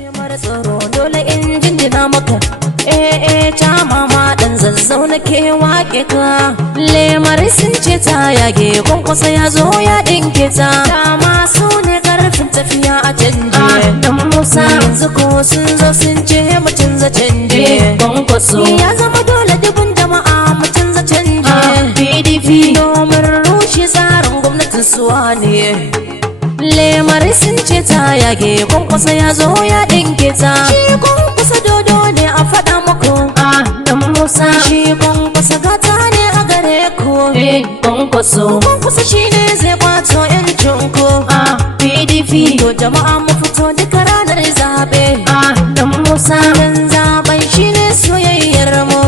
ce mara tsoro dole in jinjina maka ta mama dan zazzau nake wake ka. Lemar sun ce ta yage kwankwasa ya zo ya dinke ta. Dama su ne karfin tafiya a canje. Dan Musa yanzu ko sun zo sun ce mu canza canje. Kwankwaso ya zama dole dubun jama'a mu canza canje. PDP domin rushe tsarin gwamnatin suwa ne. Lemar sun ce ta yage kwankwasa ya zo ya dinke ta. Shi kwankwasa dodo ne a faɗa muku. Dan Musa shi kwankwasa gata ne a gare ku. Kwankwasa shi ne zai kwato yancin ku. PDP to jama'a mu fito duka ranar zaɓe. Dan Musa dan zaɓen shi ne soyayyar mu.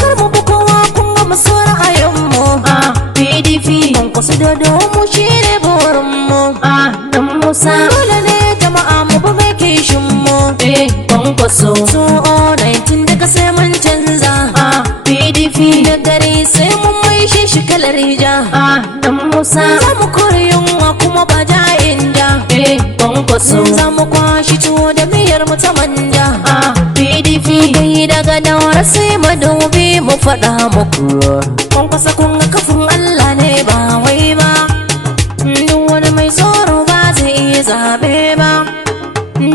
Kar mu bi kowa kun ga maso ra'ayin mu. PDP kwankwasa dodo mu shi ne burin mu. Dan Musa dole ne jama'a mu bi mai kishin mu. Kwankwaso 2019 daga sai mun canza. PDP da gari sai mun mai shi kalar hija. Dan Musa za mu kori yunwa kuma ba ja'in ja. Kwankwaso za mu kwashi tuwo da miyar mu ta manja. PDP dai daga dawar sai madubi mu faɗa muku. Kwankwasa kun ga kafin Allah ne ba wai ba. Duk wani mai tsoro ba zai iya zaɓe ba.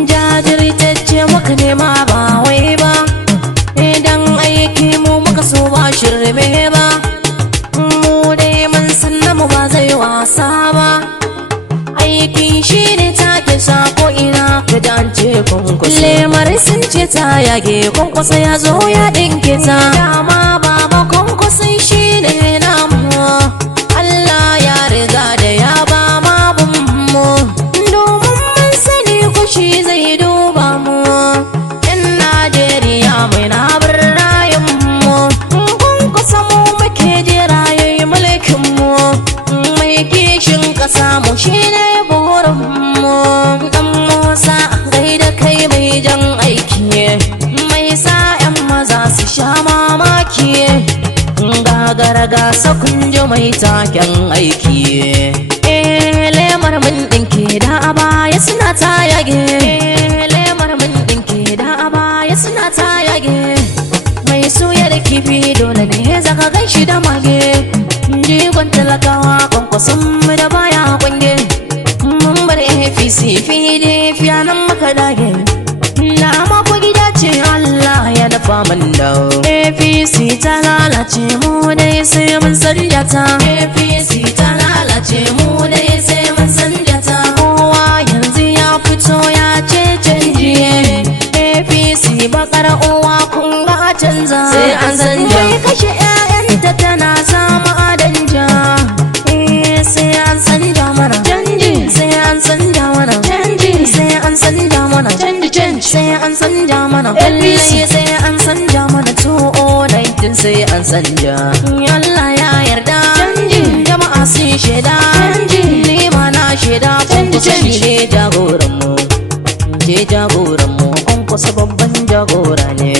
Jajirtacce muka nema ba wai ba. Idan aiki mu muka so ba shirme ba. Mu dai mun san namu ba zai wasa ba. Aiki shine take sa ko ina ka dance kwankwasa. Lemar sun ce ta yage kwankwasa ya zo ya dinke ta. Dama baba kwankwasa shine namu. Allah ya riga da ya ba ma mu. Domin mun sani kushi zai duba mu. Yan Najeriya mai nabar rayin mu. Kwankwasa mu muke jira yayi mulkin mu. Mai kishin kasa mu shine burin mu. Dan Musa gaida kai mai jan aiki. Mai sa 'yan maza su sha mamaki. Gagara gasa kun ji mai taken aiki. Lemar mun dinke da a baya suna ta yage. Lemar mun dinke da a baya suna ta yage. Mai suyar kifi dole ne zaka gan shi da mage. Jigon talakawa kwankwason mu da baya kwange. Mun bar APC PDP nan muka dage. Na mako gida ce Allah ya dafa mun dawo. APC ta lalace mu dai sai mun sanja ta. APC ta lalace mu dai sai mun sanja ta. Kowa yanzu ya fito ya ce canji. APC bakar uwa kun ga canza. Sai an sanja. Mai kashe 'ya'yanta tana sama adanja. Sai an sanja mana canji. Sai an sanja mana canji. Sai an sanja mana canji. Sai an sanja mana APC. Sai an sanja mana 2019 sai an sanja. Allah ya yarda canji. Jama'a sun shaida canji. Ni ma na shaida kwankwasa shi ne jagoran mu. Je jagoran mu kwankwasa babban jagora ne.